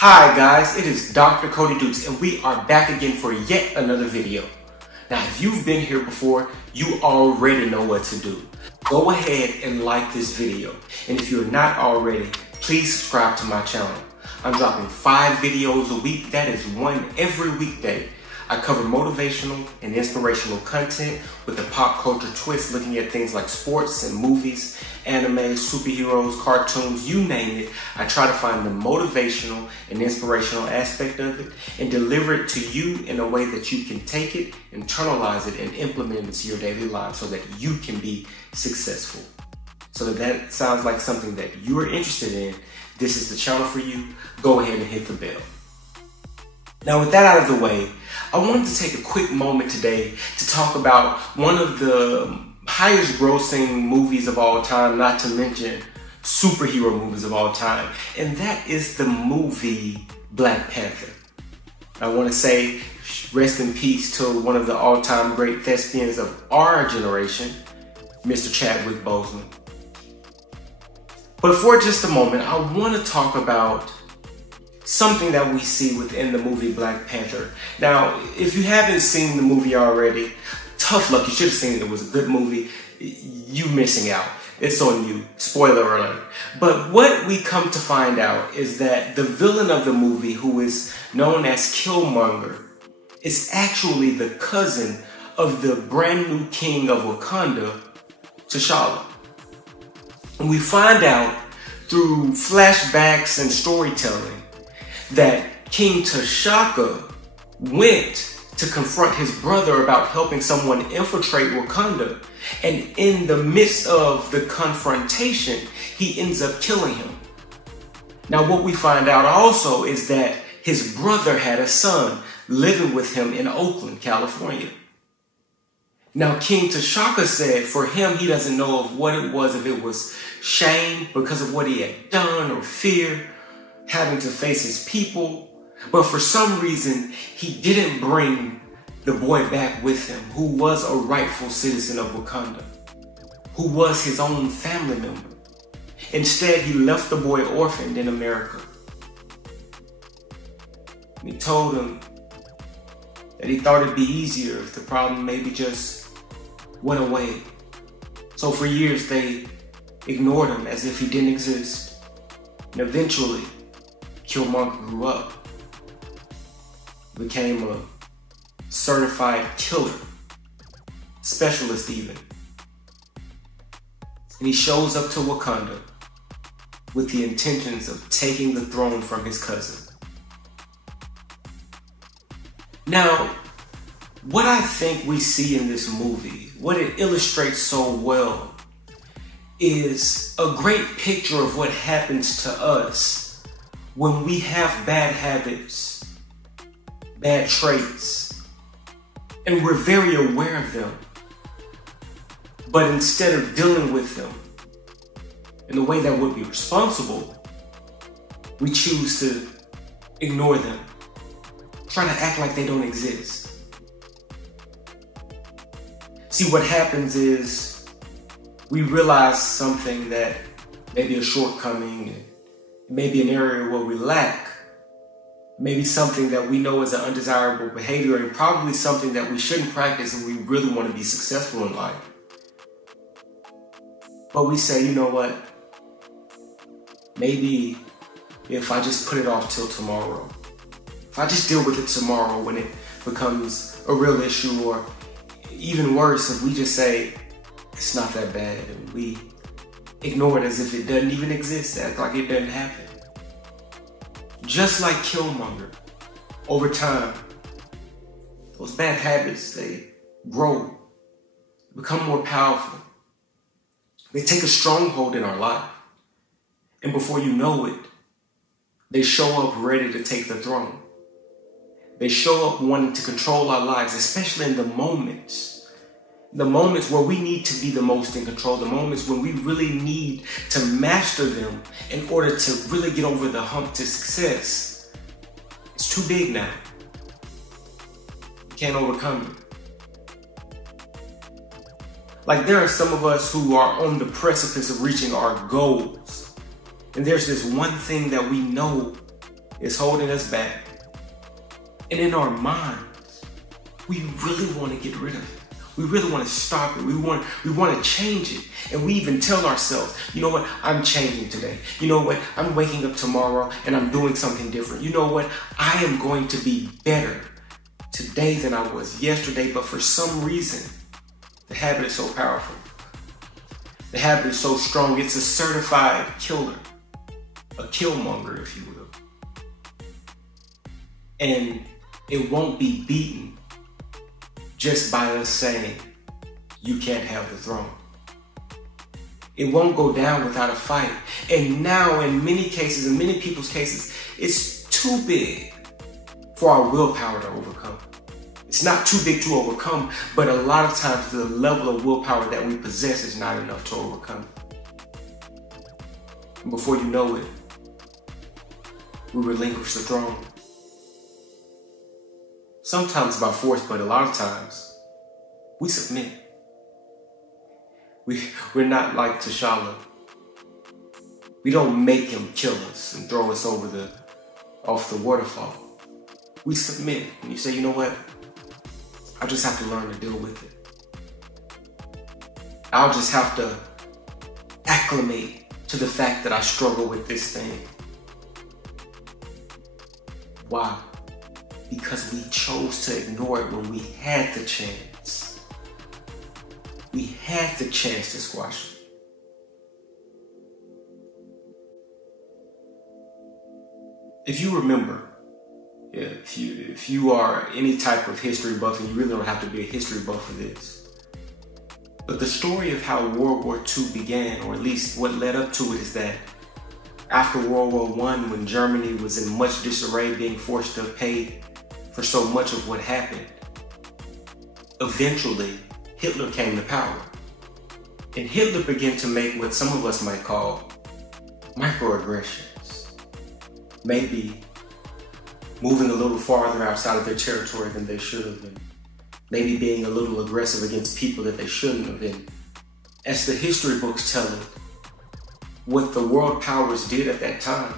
Hi guys, it is Dr. Cody Dukes and we are back again for yet another video. Now if you've been here before, you already know what to do. Go ahead and like this video. And if you're not already, please subscribe to my channel. I'm dropping 5 videos a week. That is one every weekday. I cover motivational and inspirational content with a pop culture twist, looking at things like sports and movies, anime, superheroes, cartoons, you name it. I try to find the motivational and inspirational aspect of it and deliver it to you in a way that you can take it, internalize it, and implement it into your daily life so that you can be successful. So if that sounds like something that you are interested in, this is the channel for you. Go ahead and hit the bell. Now with that out of the way, I wanted to take a quick moment today to talk about one of the highest grossing movies of all time, not to mention superhero movies of all time, and that is the movie Black Panther. I want to say rest in peace to one of the all-time great thespians of our generation, Mr. Chadwick Boseman. But for just a moment, I want to talk about something that we see within the movie Black Panther. Now, if you haven't seen the movie already, tough luck, you should have seen it. It was a good movie. You missing out. It's on you. Spoiler alert. But what we come to find out is that the villain of the movie, who is known as Killmonger, is actually the cousin of the brand new king of Wakanda, T'Challa. And we find out through flashbacks and storytelling that King T'Challa went to confront his brother about helping someone infiltrate Wakanda, and in the midst of the confrontation, he ends up killing him. Now what we find out also is that his brother had a son living with him in Oakland, California. Now King T'Challa said for him, he doesn't know of what it was, if it was shame because of what he had done or fear, having to face his people, but for some reason he didn't bring the boy back with him, who was a rightful citizen of Wakanda, who was his own family member. Instead, he left the boy orphaned in America. And he told him that he thought it'd be easier if the problem maybe just went away. So for years they ignored him as if he didn't exist. And eventually, Killmonger grew up, became a certified killer, specialist even. And he shows up to Wakanda with the intentions of taking the throne from his cousin. Now, what I think we see in this movie, what it illustrates so well, is a great picture of what happens to us when we have bad habits, bad traits, and we're very aware of them. But instead of dealing with them in the way that would be responsible, we choose to ignore them, try to act like they don't exist. See, what happens is we realize something that may be a shortcoming, maybe an area where we lack, maybe something that we know is an undesirable behavior, and probably something that we shouldn't practice if we really want to be successful in life. But we say, you know what? Maybe if I just put it off till tomorrow, if I just deal with it tomorrow when it becomes a real issue, or even worse, if we just say, it's not that bad, and we ignore it as if it doesn't even exist, act like it doesn't happen. Just like Killmonger, over time, those bad habits, they grow, become more powerful. They take a stronghold in our life. And before you know it, they show up ready to take the throne. They show up wanting to control our lives, especially in the moments where we need to be the most in control, the moments when we really need to master them in order to really get over the hump to success. It's too big now. You can't overcome it. Like, there are some of us who are on the precipice of reaching our goals. And there's this one thing that we know is holding us back. And in our minds, we really want to get rid of it. We really want to stop it. We want to change it. And we even tell ourselves, you know what, I'm changing today. You know what, I'm waking up tomorrow and I'm doing something different. You know what, I am going to be better today than I was yesterday. But for some reason, the habit is so powerful. The habit is so strong. It's a certified killer, a killmonger, if you will. And it won't be beaten just by us saying, you can't have the throne. It won't go down without a fight. And now in many cases, in many people's cases, it's too big for our willpower to overcome. It's not too big to overcome, but a lot of times the level of willpower that we possess is not enough to overcome. And before you know it, we relinquish the throne. Sometimes by force, but a lot of times we submit. We're not like T'Challa. We don't make him kill us and throw us off the waterfall. We submit and you say, you know what? I just have to learn to deal with it. I'll just have to acclimate to the fact that I struggle with this thing. Why? Because we chose to ignore it when we had the chance. We had the chance to squash it. If you remember, if you are any type of history buff, and you really don't have to be a history buff for this, but the story of how World War II began, or at least what led up to it, is that after World War I, when Germany was in much disarray, being forced to pay for so much of what happened, eventually Hitler came to power. And Hitler began to make what some of us might call microaggressions. Maybe moving a little farther outside of their territory than they should have been. Maybe being a little aggressive against people that they shouldn't have been. As the history books tell it, what the world powers did at that time,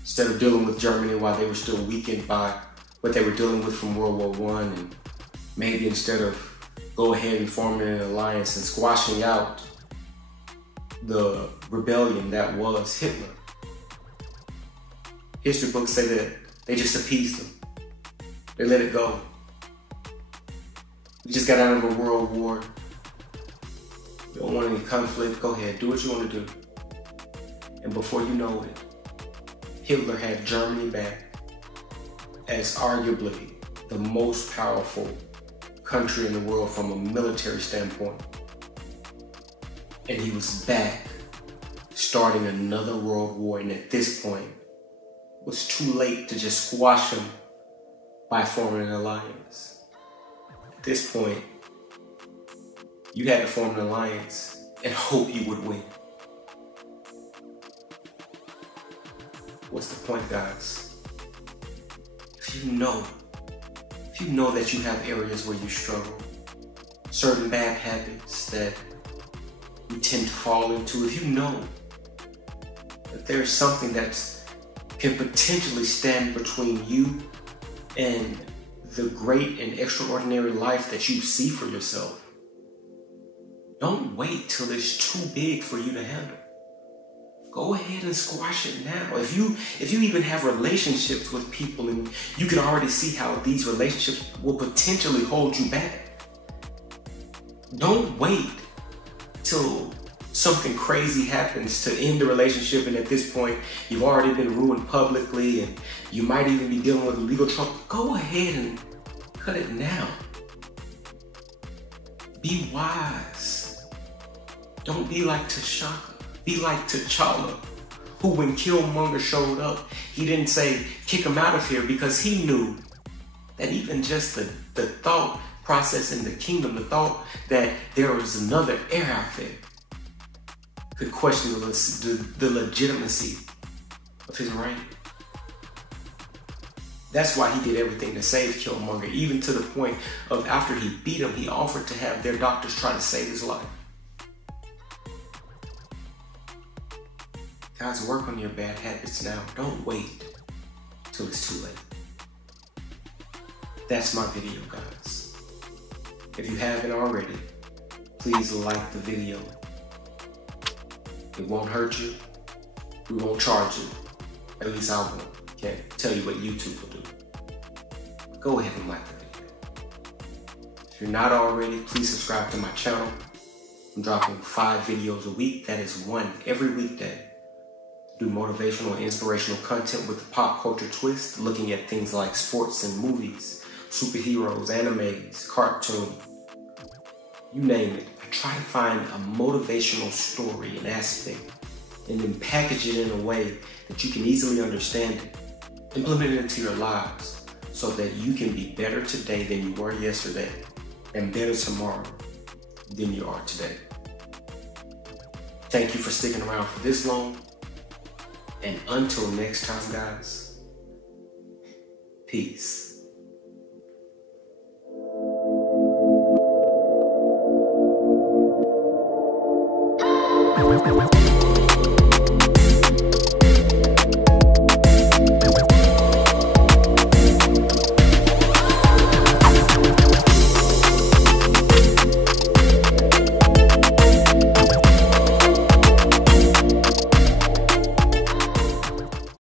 instead of dealing with Germany while they were still weakened by what they were dealing with from World War I, and maybe instead of go ahead and forming an alliance and squashing out the rebellion that was Hitler, history books say that they just appeased him. They let it go. We just got out of a world war. You don't want any conflict, go ahead, do what you want to do. And before you know it, Hitler had Germany back as arguably the most powerful country in the world from a military standpoint. And he was back starting another world war, and at this point, it was too late to just squash him by forming an alliance. At this point, you had to form an alliance and hope you would win. What's the point, guys? If you know that you have areas where you struggle, certain bad habits that you tend to fall into, if you know that there's something that can potentially stand between you and the great and extraordinary life that you see for yourself, don't wait till it's too big for you to handle. Go ahead and squash it now. If you even have relationships with people and you can already see how these relationships will potentially hold you back, don't wait till something crazy happens to end the relationship, and at this point you've already been ruined publicly and you might even be dealing with legal trouble. Go ahead and cut it now. Be wise. Don't be like T'Challa. Be like T'Challa, who when Killmonger showed up, he didn't say, kick him out of here, because he knew that even just the thought process in the kingdom, the thought that there was another heir out there, could question the legitimacy of his reign. That's why he did everything to save Killmonger, even to the point of after he beat him, he offered to have their doctors try to save his life. Guys, work on your bad habits now. Don't wait. till it's too late. That's my video, guys. If you haven't already, please like the video. It won't hurt you. We won't charge you. At least I won't. Can't tell you what YouTube will do. Go ahead and like the video. If you're not already, please subscribe to my channel. I'm dropping 5 videos a week. That is 1 every weekday. Do motivational and inspirational content with a pop culture twist, looking at things like sports and movies, superheroes, animes, cartoon, you name it. I try to find a motivational story and aspect and then package it in a way that you can easily understand it, implement it into your lives so that you can be better today than you were yesterday and better tomorrow than you are today. Thank you for sticking around for this long. And until next time, guys, peace. We'll be right back.